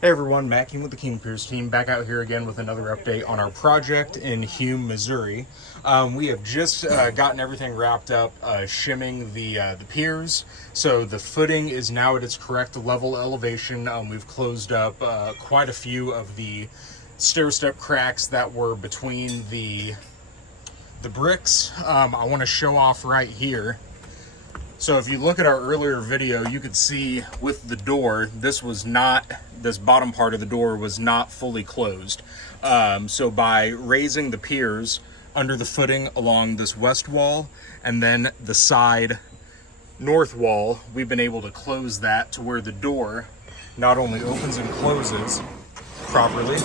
Hey everyone, Matt King with the King Piers team, back out here again with another update on our project in Hume, Missouri. We have just gotten everything wrapped up, shimming the piers, so the footing is now at its correct level elevation. We've closed up quite a few of the stair-step cracks that were between the bricks. I want to show off right here. So if you look at our earlier video, you could see with the door, this bottom part of the door was not fully closed. So by raising the piers under the footing along this west wall and then the side north wall, we've been able to close that to where the door not only opens and closes properly,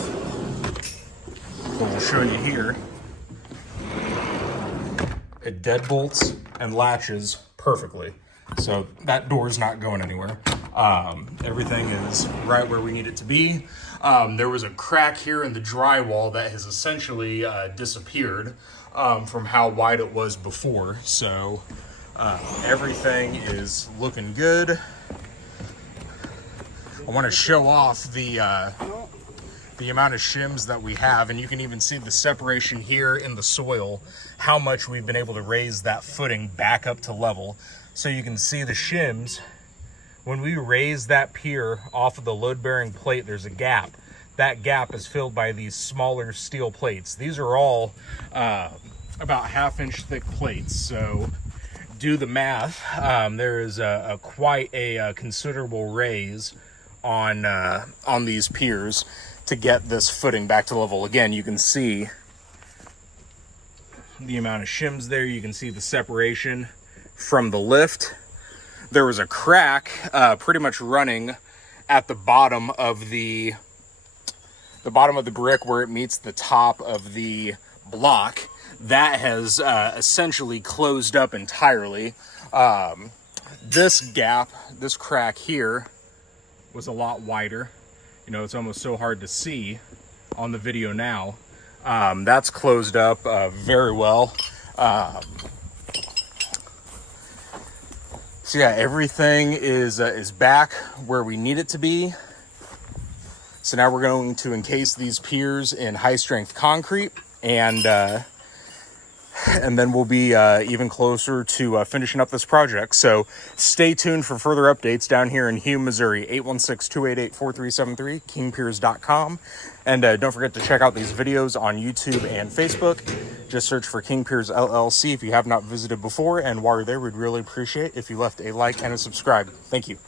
but we'll show you here, it deadbolts and latches perfectly. So that door's not going anywhere. Everything is right where we need it to be. There was a crack here in the drywall that has essentially disappeared from how wide it was before. So everything is looking good. I want to show off the amount of shims that we have, and you can even see the separation here in the soil, how much we've been able to raise that footing back up to level. So you can see the shims. When we raise that pier off of the load-bearing plate, there's a gap. That gap is filled by these smaller steel plates. These are all about half-inch thick plates. So do the math. There is quite a considerable raise on these piers to get this footing back to level. Again, you can see the amount of shims there. You can see the separation from the lift. There was a crack pretty much running at the bottom of the brick where it meets the top of the block. That has essentially closed up entirely. This gap, this crack here, was a lot wider. You know, it's almost so hard to see on the video now. That's closed up very well. So yeah, everything is back where we need it to be. So now we're going to encase these piers in high-strength concrete, and then we'll be even closer to finishing up this project. So stay tuned for further updates down here in Hume, Missouri. 816-288-4373, kingpiers.com. And don't forget to check out these videos on YouTube and Facebook. Just search for King Piers LLC if you have not visited before. And while you're there, we'd really appreciate if you left a like and a subscribe. Thank you.